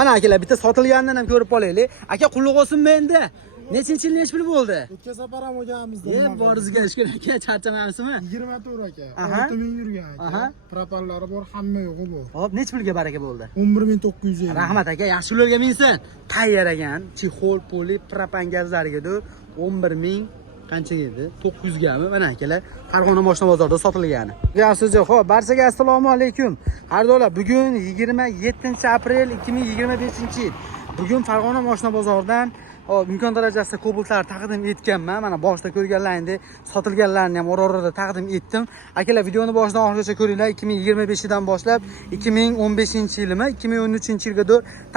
Ana akalar bitta sotilganidan ham ko'rib olaylik. Aka qulluq olsinmi endi? Nechinchi yil nechi pul bo'ldi? O'tgan safar ham olganmizda. Borizga ishga aka charchamayapsizmi? 24 aka. 6000 yurgan aka. Propallari bor, hamma yo'g'i bor. Hop, nechi pulga baraka bo'ldi? 11950. Rahmat aka, yaxshi yo'lga minsin. Tayyor ekan. Chexol, poli, propan gazlariga 11000 qanchaga edi? 900 gami. Mana akalar, Farg'ona mashina bozorida sotilgani. Yaxshi, xo'p, barchaga assalomu alaykum. Qardolar, bugun 27-aprel 2025-yil. Bugun Farg'ona mashina bozoridan imkon darajasida Cobalt'lar taqdim etganman. Mana boshda ko'rganlaringdek sotilganlarni ham ora-orada taqdim etdim. Akalar, videoni boshidan oxirigacha ko'ringlar. 2025 dan boshlab 2015-yilmi, 2013-yilga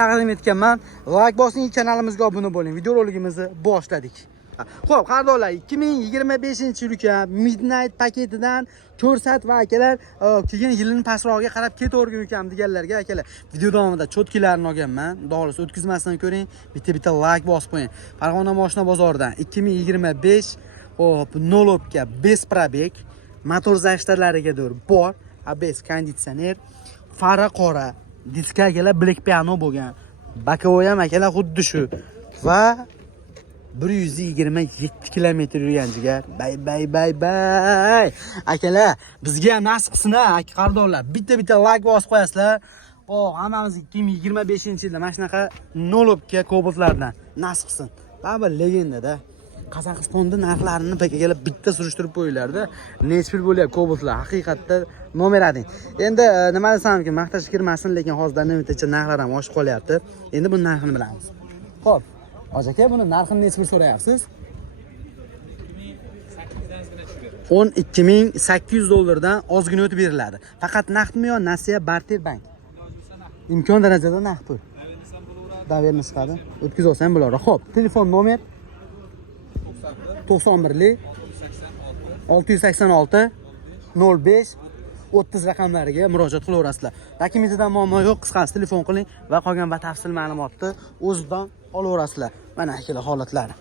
taqdim etganman. Like bosing, kanalimizga obuna bo'ling. Video roligimizni boshladik. Xo'p, qardolar, 2025-yil ekan, Midnight paketidan ko'rsat va akalar, keyin yilning pasrog'iga qarab ketavergan ekan deganlarga akalar, video davomida cho'tkilarni olganman. Xudoolisa o'tkazmasdan ko'ring, bitta like bosib qo'ying. Farg'ona mashina bozoridan 2025 hop, nolobga 5 probeg, motor zashtalariga bor, ABS konditsioner, fara qora, diska akalar black piano bo'lgan. Bakovoy ham akalar xuddi shu va 127 kilometr yurgan jigar. Bay. Akalar, bizga ham nasib qilsin-a, qardonlar. Bitta like bosib qo'yasizlar. Hammamiz 2025-yilda mana shunaqa nolobga Cobalt'lardan nasib qilsin. Baba legenda-da. Qozog'istonda narxlarini akalar bitta surishtirib qo'yinglar-da. Necha pul bo'lyapti Cobalt'lar? Haqiqatda nomer ading. Endi nima desamki, maqtash kirmasin, lekin hozirdan nechta narxlar ham oshib qolyapti. Endi bu narxini bilamiz. Xo'p. Aka, buni narxini necha pul so'rayapsiz? 12800 dollardan ozgina o'tib beriladi. Faqat naqdmi yo nasiya barter bank? Imkon darajada naqd pul. Daverni chiqadi. O'tkazib olsam bo'ladi. Xo'p, telefon nomer 91 686 05 30 raqamlariga murojaat qilaverasizlar. Dokumentidan muammo yo'q, qisqasi telefon qiling va qolgan batafsil ma'lumotni o'zidan olaverasizlar. Mana akalar holatlari.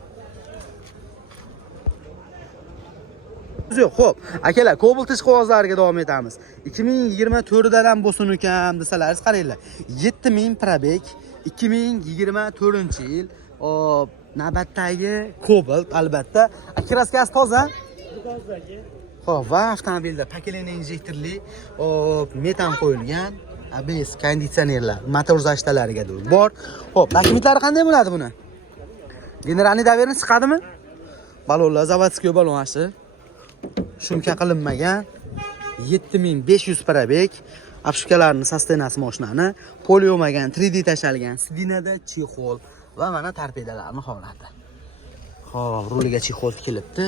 Xo'p, akalar, Cobalt ish qog'ozlariga davom etamiz. 2024dan ham bo'lsin ekan desalaringiz qaranglar. 7000 probeg, 2024-yil. Navbatdagi Cobalt albatta. Kraskasi toza? Toza aka. Xo'p, va avtomobilda pakelena injektorli metan qo'yilgan ABS konditsionerlar, motor zashtalariga bor. Xo'p, dokumentlari qanday bo'ladi buni? Generalniy daverni chiqadimi? Balonlar zavodskiy balon ashi. Shumka qilinmagan 7500 probeg, obshkalarning sostenasi mashinani, poliomagan 3D tashalgan, sidinada chexol va mana torpedalarning holati. Xo'p, ruliga chexol tikilibdi.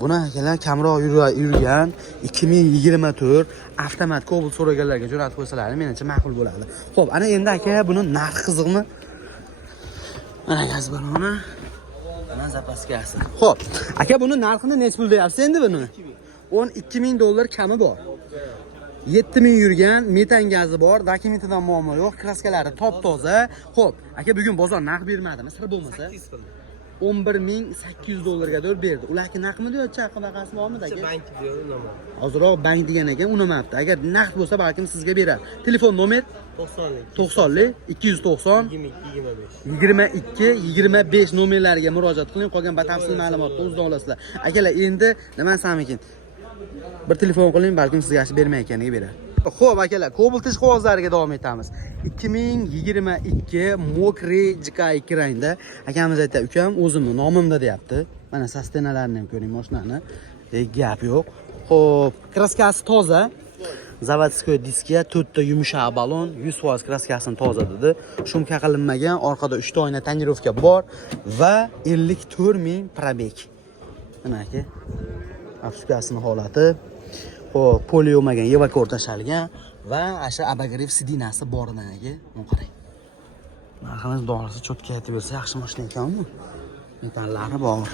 Buni akalar kamroq yurgan 2024 avtomat Cobalt so'raganlarga jo'natib qo'ysalar, menimcha ma'qul bo'ladi. Xo'p, ana endi aka buni narxi qiziqmi? Mana gaz baloni, mana zapaskasi. Xo'p, aka buni narxini necha pul deyapsiz endi buni? 12000 dollar kami bor. 7000 yurgan, metan gazi bor, dokumentidan muammo yo'q, kraskalari top-toza. Xo'p, aka bugun bozor narx bermadimi? Sir bo'lmasa 11800 dollarga berdi. Ularga naqdmi deyapti, qanaqasi bormi aka? Bank diyor, unama. Hozirroq bank degan ekan, unamabdi. Agar naqd bo'lsa, balkim sizga berar. Telefon nomer 90 290 22 25 nomerlariga murojaat qiling. Qolgan batafsil ma'lumotni o'zingizdan olasizlar. Akalar, endi nima desam ekan? Bir telefon qiling, balkim sizga yaxshi bermayotganiga berar. Xo'p akalar, Cobalt ish qog'ozlariga davom etamiz. 2022 mokri JK2 rangda. Akamiz aytadi, ukam o'zimni nomimda deyapti. Mana sostenalarni ham ko'ring, mashinani. Gap yo'q. Xo'p, kraskasi toza. Zavodskoy diskiya 4 ta yumshoq balon, 100% kraskasini toza dedi. Shumka qilinmagan, orqada 3 ta oyna tonirovka bor va 54000 probeg. Mana aka. Afsuskasini holati. Xo'p, poliomagan evakor tashalgan va asha abagrev sidinasi boridan aka. Buni qarang. Narximiz dorisi cho'tka aytib bersa yaxshi mashina ekanmi? Metallari bor.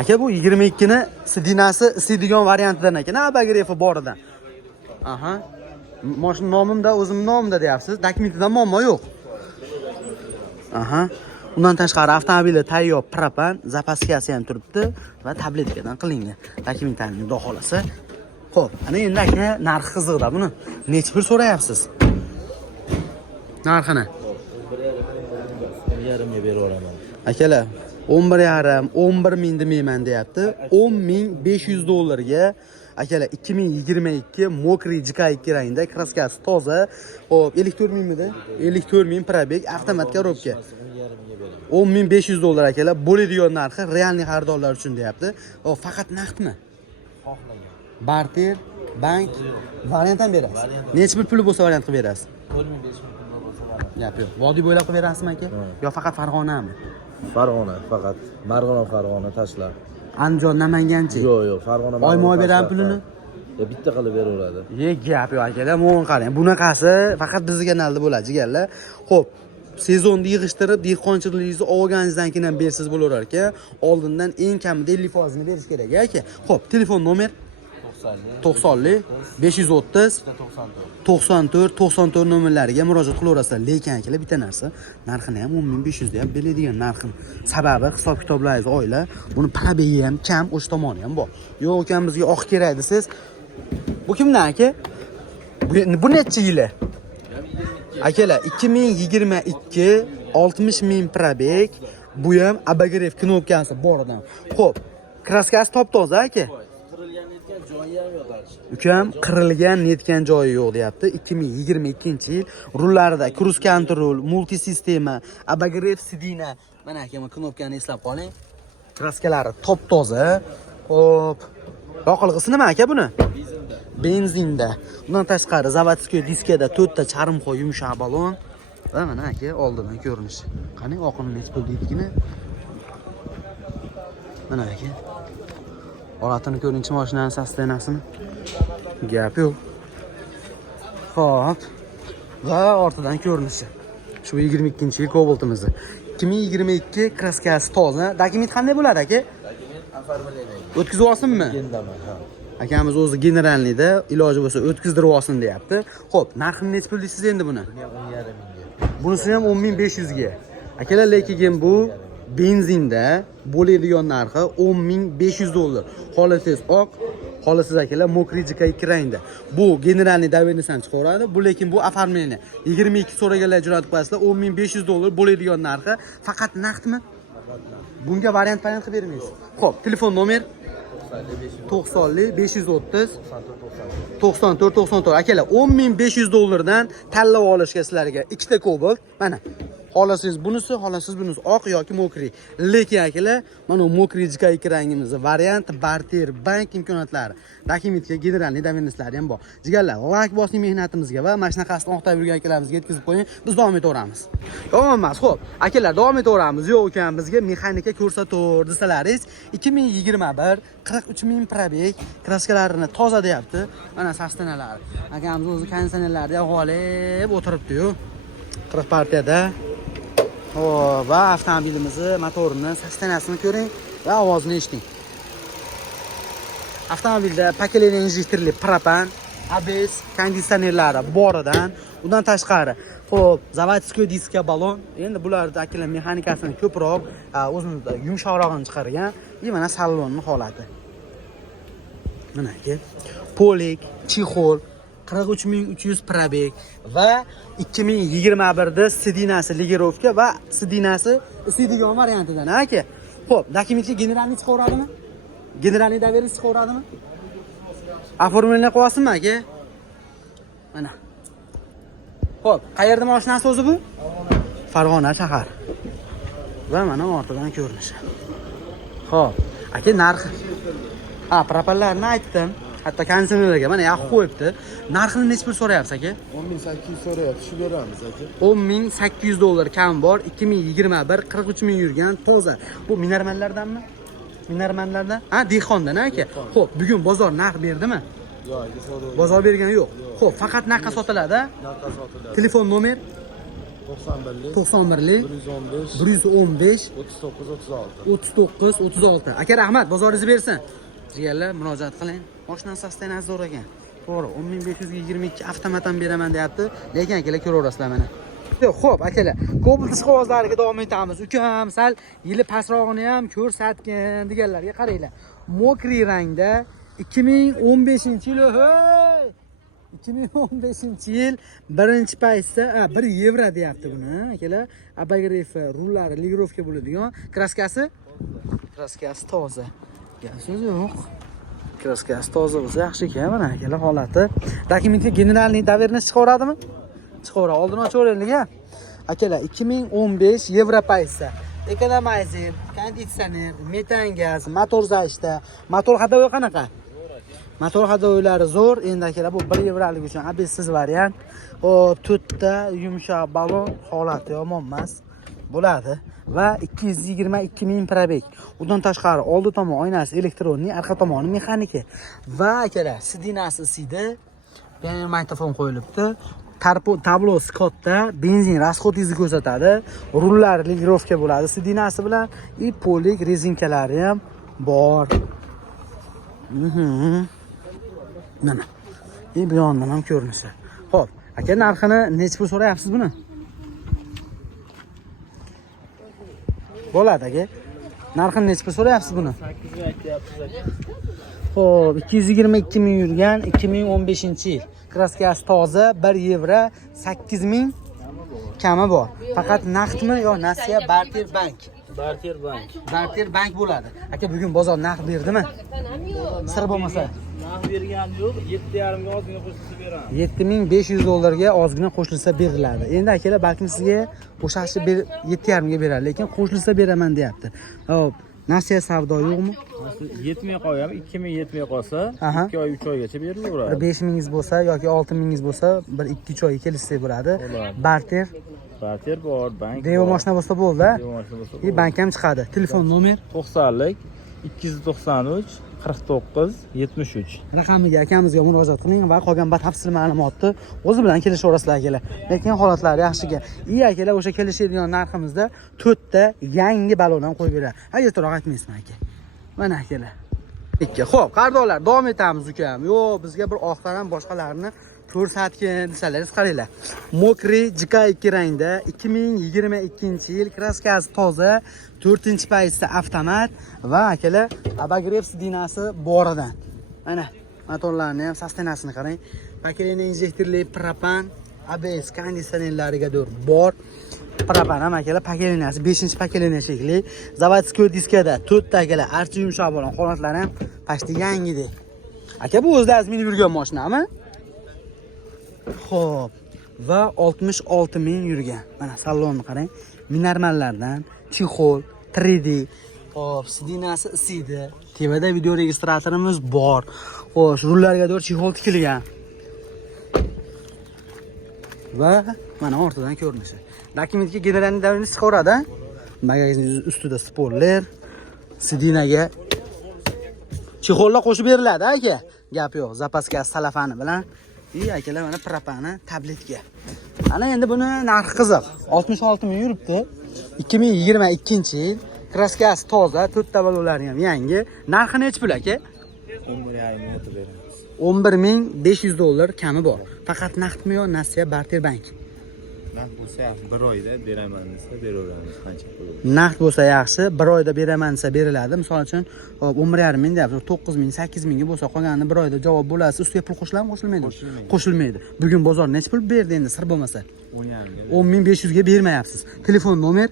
Aka bu 22 ni sidinasi isiydigan variantidan ekan, abagrevi boridan. Aha. Mashina nomimda, o'zim nomimda deyapsiz. Dokumentidan muammo yo'q. Aha. Undan tashqari avtomobilda tayyor propan, zapaskasi ham turibdi va tabletkadan qilingan. Dokumentlarni xudo xolasa. Xo'p, ana endi aka narxi qiziqda buni. Necha pul so'rayapsiz? Narxini. 11,5 beraman. Akalar, 11,5, 11 ming demayman deyapti. 10.500 dollarga akalar 2022 mokriy JK2 rangda, kraskasi toza. Xo'p, 54 mingmidi? 54 ming probeg, avtomat korobka. 10.500 dollar akalar, bo'ladigan narxi realniy xaridorlar uchun deyapti. O faqat naqdmi? Xohlagan. Barter, bank, variant ham berasiz. Necha pul bo'lsa variant qilib berasiz? 4,5 pul bo'lsa mana. Gap yo'q. Vodiy bo'ylab qilib berasizmi aka? Yo faqat Farg'onami? Farg'ona faqat. Farg'ona tashlab. Andijon, Namanganchi? Yo'q, Farg'ona. Oyma-oy beradi pulini? Bitta qilib beraveradi. Gap yo'q akalar, mo'g'in qarang. Bunaqasi faqat bizning kanalda bo'ladi, jigarlar. Xo'p, sezonni yig'ishtirib, dehqonchiligingizni olganingizdan keyin ham bersiz bo'lar ekan. Oldindan eng kamida 50% ni berish kerak aka. Xo'p, telefon nomer 90 530 94 nomerlariga murojaat qilaverasizlar. Lekin akalar bitta narsa, narxini ham 10.500 deb biladigan narxim. Sababi hisob kitoblaringiz oila, buni probegi ham kam, o'sha tomoni ham bor. Yo'q ekan bizga oq kerak desiz. Bu kimdan aka? Bu necha yili? Akalar 2022 60 ming probeg, bu ham abagrev knopkasi bor odam. Xo'p, kraskasi top-toza aka. Qirilgan joyi ham yo'q hali. Ukam qirilgan netgan joyi yo'q deyapti. 2022-yil rullarida cruise control, multisistema, abagrev sidina. Mana aka, knopkani eslab qoling. Kraskalari top-toza. Xo'p. Yoqilg'isi nima aka buni? Benzinda. Bundan tashqari zavodskiy diskada 4 ta charmxo yumshoq balon va mana aka oldidan ko'rinishi. Qani oqini nech pul deydikini? Mana aka. Olatini ko'rinchi mashinaning sostenasini. Gap yo'q. Xo'p. Va ortidan ko'rinishi. Shu 22-yil Cobalt'imiz. 2022 kraskasi toza. Dokument qanday bo'ladi aka? O'tkazib olsinmi? Akamiz o'zi generalniyda iloji bo'lsa o'tkazdirib olsin deyapti. Xo'p, narxini nech pul deysiz endi buni? 10,5 mingga. Bunisi ham 10.500 ga. Akalar, lekin bu benzinda bo'ladigan narxi 10.500 dollar. Xolasiz oq, xolasiz akalar mokriy JK2 rangda. Bu generalniy davenisidan chiqaradi. Bu lekin bu оформление. 22 so'raganlar jo'natib qo'yasizlar, 10.500 dollar bo'ladigan narxi faqat naqdmi? Bunga variant qilib bermaysiz. Xo'p, telefon nomer 90 530 94 akalar 10.500 dollardan tanlab olishga sizlarga ikkita Cobalt. Mana xolasiz bunisi, xolasiz bunisi oq yoki mokriy. Lekin akalar, mana mokriy JK2 rangimizni variant, barter, bank imkoniyatlari, dokumentga generalniy davennislari ham bor. Jigarlar, like bosing mehnatimizga va mana shunaqasini o'qtab yurgan akalarimizga yetkazib qo'ying. Biz davom etaveramiz. Yomon emas. Xo'p, akalar, davom etaveramiz. Yo'q ekan bizga mexanika ko'rsatur desalaringiz 2021 43 ming probeg, kraskalarini toza deyapti. Mana sostenalar. Akamiz o'zi konditsionerlarni g'olib o'tiribdi-yu. 40 partiyada. Xo'p, va avtomobilimizni motorini, sostenasini ko'ring va ovozini eshiting. Avtomobilda paketlangan injektorli propan, ABS, konditsionerlari boridan, undan tashqari, xo'p, zavodskiy diska balon. Endi bularda akalar mexanikasini ko'proq, o'zimizda yumshoqrog'ini chiqargan. Mana salonning holati. Mana aka, polik, chexol, 43300 probeg va 2021 da sidinasi ligirovka va sidinasi isiydigan variantidan aka. Xo'p, dokumentga generalniy chiqaveradimi? Generalniy daverniy chiqaveradimi? Оформление qilyapsizmi aka? Mana. Xo'p, qayerda mashinasi o'zi bu? Farg'ona shahar. Va mana ortidan ko'rinishi. Xo'p, aka narxi. Propanlarni aytdim. Hatto konditsionerlarga mana yoqib qo'yibdi. Narxini nech pul so'rayapsiz aka? 10.800 so'rayapti, shu beramiz aka. 10.800 dollar kam bor. 2021 43 ming yurgan toza. Bu minarmanlardanmi? Minarmanlardan? Dehqondan aka. Xo'p, bugun bozor narx berdimi? Yo'q, aka, so'rayapti. Bozor bergani yo'q. Xo'p, faqat naqqa sotiladi. Naqqa sotiladi. Telefon nomer 91 115 39 36. Aka, rahmat, bozoringiz bersin. Jigarlar, murojaat qiling. Mashina sostenasi zo'r ekan. To'g'ri, 10.500 ga 22 avtomatdan beraman deyapti. Lekin akalar ko'raverasizlar mana. Xo'p, akalar, Cobalt ishqibozlariga davom etamiz. Ukam sal yili pastrog'ini ham ko'rsatgan deganlarga qaranglar. Mokriy rangda 2015-yil. Hey! 2015-yil birinchi paytda 1 yevro deyapti buni akalar. Abagrefi, rullari, ligirovka bo'ladigan. Kraskasi? Kraskasi toza. Gap so'z yo'q. Kraskasi toza bo'lsa yaxshi ekan mana akalar holati. Dokumentga generalniy доверенность chiqaveradimi? Chiqaveradi. Oldin ochaveraylik a. Akalar 2015 yevro paytda. Ekonomizer, konditsioner, metan gaz, motor zashta, motor hadovi qanaqa? Motor hadovilari zo'r. Endi akalar bu 1 yevrolik uchun abesiz variant. O to'rtta yumshoq balon holati yomon emas. Bo'ladi va 222 ming probeg. Undan tashqari oldi tomon oynasi elektronniy, orqa tomoni mexaniki. Va akalar, sidinasi sidi, yana magnitofon qo'yilibdi. Tablosi katta, benzin расходingizni ko'rsatadi. Rullari ligirovka bo'ladi sidinasi bilan, и polik rezinkalari ham bor. Mana. Bu yoqdan ham ko'rinishi. Xo'p, aka narxini necha pul so'rayapsiz buni? Bo'ladi aka. Narxini necha pul so'rayapsiz buni? 8 aytyapsiz. Xo'p, 222 ming yurgan 2015-yil. Kraskasi toza, 1 yevro, 8 ming kami bor. Faqat naqdmi yo nasiya barter bank? Barter bank. Barter bank bo'ladi. Aka bugun bozor naqd berdimi? Sir bo'lmasa. Naqd bergan yo'q, 7,5 ga ozgina qo'shilsa beraman. 7500 dollarga ozgina qo'shilsa beriladi. Endi akalar balkim sizga o'shachi 7,5 ga beradi, lekin qo'shilsa beraman deyapti. Hop, nasiya savdo yo'qmi? Yetmay qo'yam, 2000 yetmay qolsa, 2 oy 3 oygacha berilaveradi. 5 mingiz bo'lsa yoki 6 mingiz bo'lsa, 1-2 oyga kelishsa bo'ladi. Barter Barter bor, bank. Devo mashina bo'lsa bo'ldi. Devo mashina bo'lsa. И bank ham chiqadi. Telefon nomer 90lik 293 49 73. raqamiga akamizga murojaat qiling va qolgan batafsil ma'lumotni o'zi bilan kelishaverasizlar akalar. Lekin holatlari yaxshiga. Akalar o'sha kelishadigan narximizda 4 ta yangi balon ham qo'yib beradi. Ayyorroq aytmaysizmi aka? Mana akalar. Xo'p, qardoqlar, davom etamiz ukam. Yo'q, bizga bir oqdan ham boshqalarini ko'rsatgan desalaringiz qaranglar. Mokri JK2 rangda 2022-yil kraskasi toza, 4-paytda avtomat va akalar abagrev sidinasi boridan. Mana motorlarni ham sostenasini qarang. Pakeleniya injektorli propan, ABS konditsionerlariga bor. Propan ham akalar pakeleniyasi 5-pakeleniya shekli. Zavodskiy diskada 4 ta akalar archa yumshoq bo'lgan holatlar ham pashti yangidek. Aka bu o'zlaringiz minib yurgan mashinami? Xo'p, va 66 ming yurgan. Mana salonni qarang. Minermallardan, chexol, 3D. Xo'p, sidinasi isidi. Tevada video registratorimiz bor. Xo'sh, rullarga chexol tikilgan. Va mana ortidan ko'rinishi. Dokumentga generalniy doверенность chiqaveradi. Bagajning ustida spoiler, sidinaga chexollar qo'shib beriladi aka. Gap yo'q, zapaska salafani bilan. Akalar mana propani tabletga. Ana endi buni narxi qiziq. 66 ming yuribdi. 2022-yil. Kraskasi toza, 4 ta balonlari ham yangi. Narxi necha pul aka? 11,5 beramiz. 11500 dollar kami bor. Faqat naqdmi yo nasiya barter bank? Naqd bo'lsa yaxshi, 1 oyda beraman desa beraveramiz, qancha pul. Naqd bo'lsa yaxshi, 1 oyda beraman desa beriladi. Misol uchun 11,5 ming deyapti, 9 ming, 8 mingga bo'lsa qolganini 1 oyda javob bo'ladi. Ustiga pul qo'shiladimi, qo'shilmaydi? Qo'shilmaydi. Bugun bozor necha pul berdi endi sir bo'lmasa? 10,500 ga bermayapsiz. Telefon nomer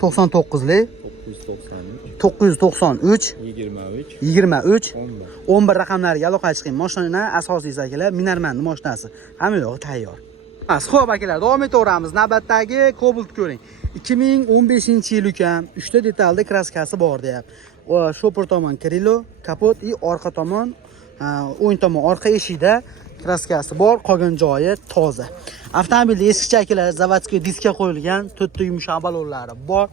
99lik 993 23 11 raqamlariga aloqaga chiqing. Mashina asosiysi akalar Minarmanning mashinasi. Hamma yo'g'i tayyor. Xo'p akalar, davom etaveramiz. Navbatdagi Cobalt ko'ring. 2015-yil ukam 3 ta detalda kraskasi bor deyapti. Shopper tomon Krilo, kapot и orqa tomon, o'ng tomon orqa eshikda kraskasi bor, qolgan joyi toza. Avtomobilda eskicha akalar zavodskiy diskka qo'yilgan 4 ta yumshoq balonlari bor.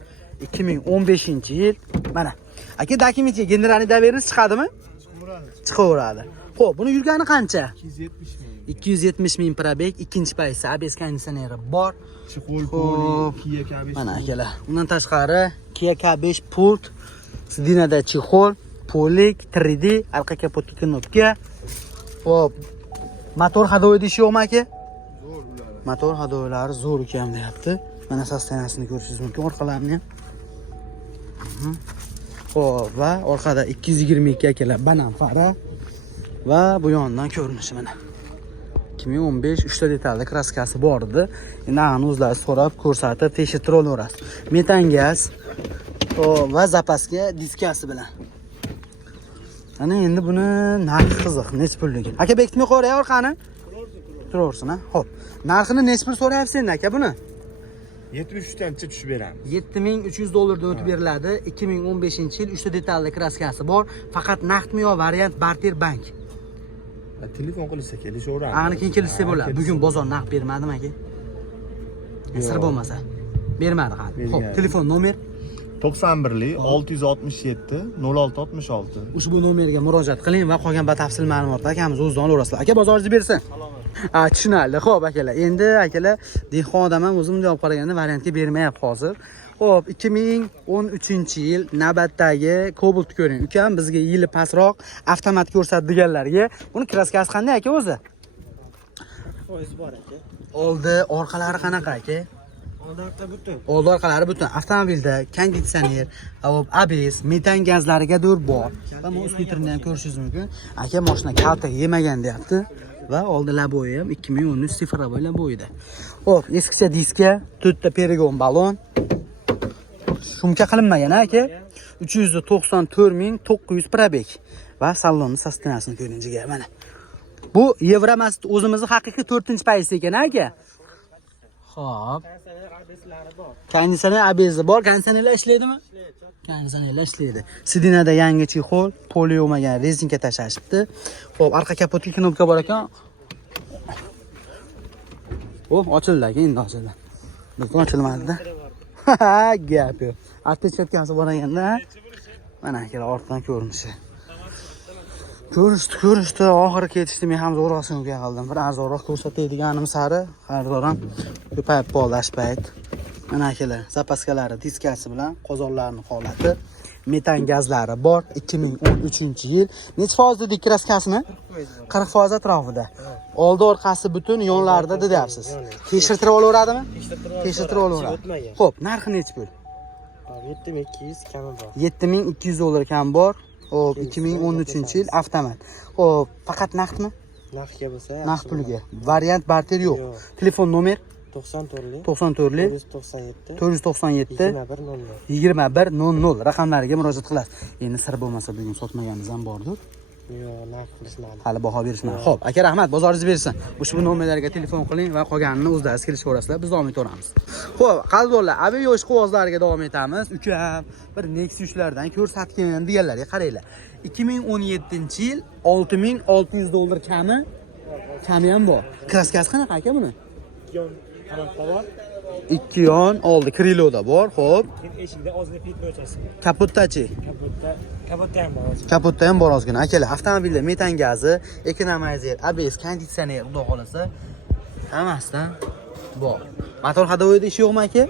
2015-yil. Mana. Aka dokumentga generalniy doверенность chiqadimi? Chiqaveradi. Xo'p, buni yurgani qancha? 270 ming probeg, 2-paytda ABS konditsioneri bor. Kia K5. Mana akalar. Undan tashqari Kia K5 pult, sidinada chexol, polik, 3D, orqa kapotga knopka. Xo'p. Motor hadovi deyish yo'qmi aka? Zo'r ular. Motor hadovilari zo'r ekan deyapti. Mana sostenasini ko'rishingiz mumkin orqalarini ham. Xo'p, va orqada 222 akalar banan fara va bu yondan ko'rinishi mana. 2015 3 ta detalli kraskasi bor edi. Endi ani o'zlari so'rab, ko'rsatib, tekshirtirib olaverasiz. Metan gaz va zapaska diskasi bilan. Ana endi buni narxi qiziq, necha pulligi? Aka bekitmay qo'ray orqani. Turaversin, ha. Xo'p. Narxini necha pul so'rayapsiz endi aka buni? 73 tancha tushib beramiz. $7300 dan o'tib beriladi. 2015-yil 3 ta detalli kraskasi bor. Faqat naqdmi yo variant barter bank. Telefon qilsa kelishaveramiz. Ani keyin kelsa bo'ladi. Bugun bozor naqd bermadimi aka? Sir bo'lmasa. Bermadi hali. Xo'p, telefon nomer 91lik 667 0666. ushbu nomerga murojaat qiling va qolgan batafsil ma'lumotlar akamiz o'zidan olasizlar. Aka bozoringizni bersin. Tushunarli. Xo'p akalar, endi akalar dehqon odam ham o'zim javob qaraganda variantga bermayapti hozir. Xo'p, 2013-yil navbatdagi Cobalt ko'ring. Ukam bizga yili pastroq avtomat ko'rsatadiganlarga. Buni kraskasi qanday aka o'zi? Foiz bor aka. Oldi, orqalari qanaqa aka? Oldi orqalari butun. Avtomobilda konditsioner, ABS, metan gazlarigadir bor. Va bu uskuterini ham ko'rishingiz mumkin. Aka mashina kalta yemagan deyapti va oldi laboyi ham 2013 sifrovoy laboyida. Xo'p, eskicha diska, 4 ta perigon balon. Shumka qilinmagan aka. 394.900 probeg va salonni sostenasini ko'rinjiga mana. Bu Yevromas o'zimizning haqiqiy 4-paysi ekan aka. Xo'p. Konditsioner ABS bor. Konditsionerlar ishlaydimi? Konditsionerlar ishlaydi. Sidinada yangi chexol, poli yo'magan rezinka tashashibdi. Xo'p, orqa kapotga knopka bor ekan. Ochildi aka, endi ochildi. Lekin ochilmadi-da. Gap yo'q. Attechkatkasi bor ekanda. Mana aka ortdan ko'rinishi. Ko'rishdi, oxiri ketishdi. Men ham zo'rg'asini qildim. Bir arzonroq ko'rsatadiganim sari xaridor ham ko'payib qoldi ashpayt. Mana akalar, zapaskalari diskasi bilan qozonlarning holati, metan gazlari bor. 2013-yil. Necha foiz dedik kraskasini? 40% atrofida. Oldi orqasi butun, yonlarida deyapsiz. Tekshirtirib olaveradimi? Tekshirtirib olaveradi. Xo'p, narxi necha pul? 7200 kami bor. $7200 kam bor. Xo'p, 2013-yil avtomat. Xo'p, faqat naqdmi? Naqdga bo'lsa, Naqd pulga. Variant barter yo'q. Telefon nomer 94lik 497 497 2100 raqamlariga murojaat qilasiz. Endi sir bo'lmasa bugun sotmaganimiz ham bordir. Yo'q, naqd qilishmadi. Hali baho berishmadi. Xo'p, aka rahmat, bozoringiz bersin. Ushbu nomerlarga telefon qiling va qolganini o'zlaringiz kelishaverasizlar. Biz davom etaveramiz. Xo'p, qadrdonlar, aviy yo'sh quvozlariga davom etamiz. Ukam bir Nexus'lardan ko'rsatgan deganlarga qaranglar. 2017-yil $6600 kami ham bor. Kraskasi qanaqa aka buni? Ikki yon oldi kriloda bor. Xo'p. Eshikda ozgina pit mo'chasi. Kapotdachi. Kapotda ham bor. Kapotda ham bor ozgina. Akalar, avtomobilda metan gazi, ekonomizer, ABS, konditsioner, xudo xolasa hammasidan bor. Motor hadovoyda ish yo'qmi aka?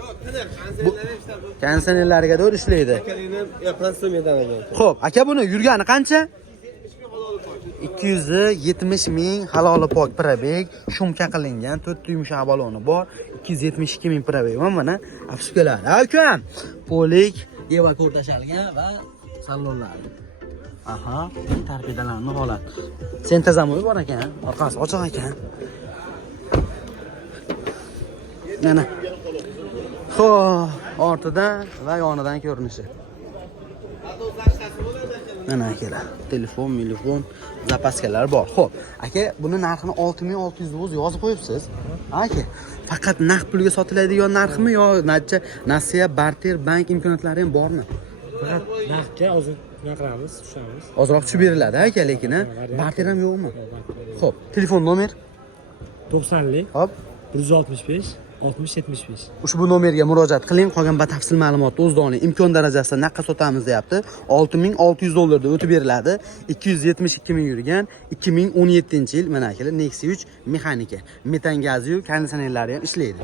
Konditsionerlariga to'g'ri ishlaydi. Xo'p, aka buni yurgani qancha? 270 ming haloli pok probeg, shumka qilingan, 4 yumshoq baloni bor, 272 ming probeg. Mana afsuskalar. Ukam, polik, evakuator tashalgan va salonlar. Aha, torpedalarning holati. Sentazamoy bor ekan, orqasi ochiq ekan. Mana. Xo'p, ortidan va yonidan ko'rinishi. Mana akalar, telefon, zapaskalar bor. Xo'p, aka, buni narxini 6600 yozib qo'yibsiz. Aka, faqat naqd pulga sotiladigan narxmi yo nasiya, barter, bank imkoniyatlari ham bormi? Faqat naqdga hozir qilamiz, tushamiz. Ozroq tushib beriladi aka, lekin barter ham yo'qmi? Xo'p, telefon nomer 90lik Hop, 165 60-75. Ushbu nomerga murojaat qiling, qolgan batafsil ma'lumotni o'zida oling. Imkon darajasida naqqa sotamiz deyapti. $6600 da o'tib beriladi. 272 ming yurgan, 2017-yil mana akalar Nexus 3 mexanika. Metan gazi, konditsionerlari ham ishlaydi.